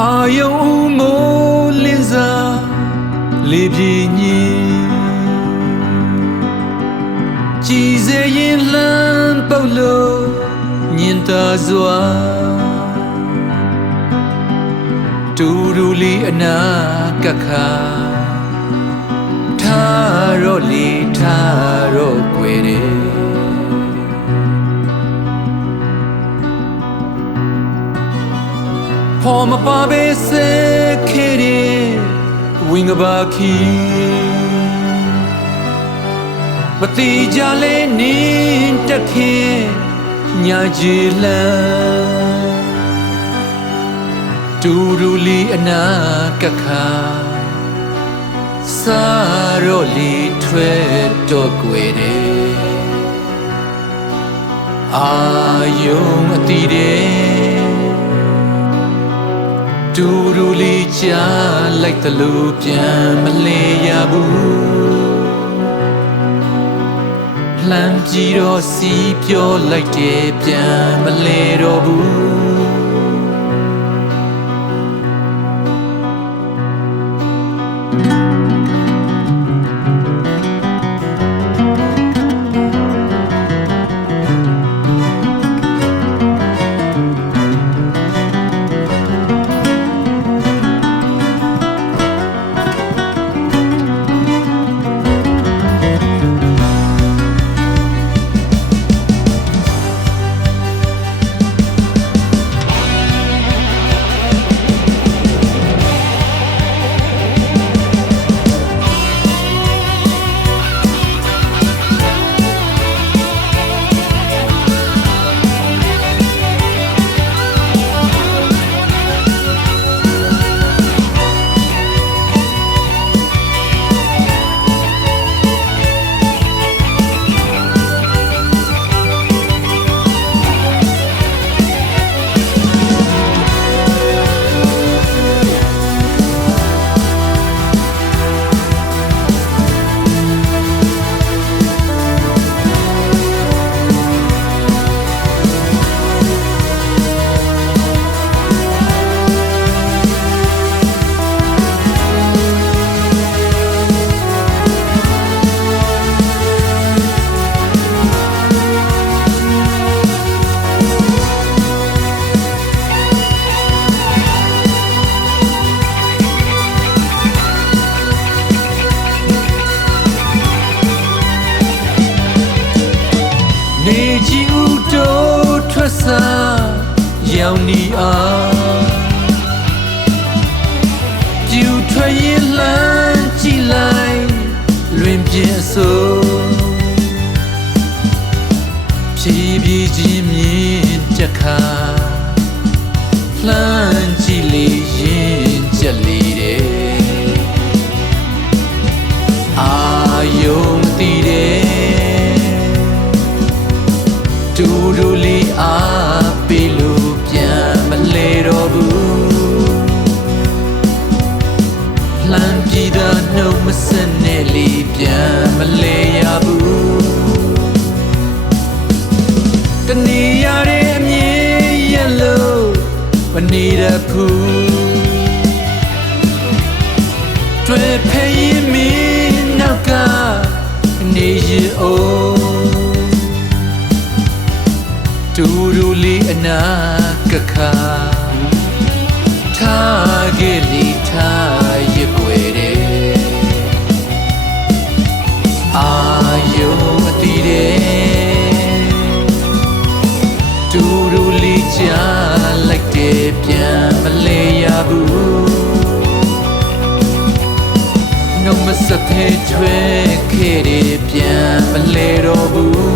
အာယုံမိုးလင်းစားလေးပြင်းညင်ကြည်စေရင်လမ်းပုတ်လို့ညင်သာစွာတူတူလေးအနာကခါထားတော့လေထားတော့ကွယ်တယ်ဖော်မပါပဲစေခေတဲ့ဝင်းကဘာခီမတိကြလဲနင်းတက်ခင်ညာကြီးလန်းတူတူလီအနာကခါစားတော့လီထွက်တော့ကွယ်တယ်အာယုံအတီးတယ်တူတူလေးချလိုက်သလိုပြန်မလဲရဘူးလှမ်းကြည့်တော့စီးပြောလိုက်တယ်ပြန်မလဲတော့ဘူးနေကြည့်ဦးတို့ထွက်စားရောင်နီအားပြူထွက်ရင်လှမ်းကြည့်လိုက်လွင်ပြင်းဆိုဖြည်းဖြည်းချင်းမြင်တက်ခါလှမ်းကြည့်လေရင်ကြက်လေတယ်အာယုံတည်တယ်တူတူလေးအားပေးလို့ပြန်မလဲတော့ဘူးလှမ်းပြီးသားနှုတ်မဆက်နဲ့လေးပြန်မလဲရဘူးတနေရတဲ့အမြင်ရလို့မနေရဘူးတွေ့ဖဲရင်မင်းနောက်ကနေရအောင်တူတူလေးအနာကခါထားခဲ့လီထားရကွယ်တယ်အာယုံအတီးတယ်တူတူလေးချလိုက်တယ်ပြန်မလဲရဘူးနှုတ်မဆက်ဖဲထွက်ခဲ့တယ်ပြန်မလဲတော့ဘူး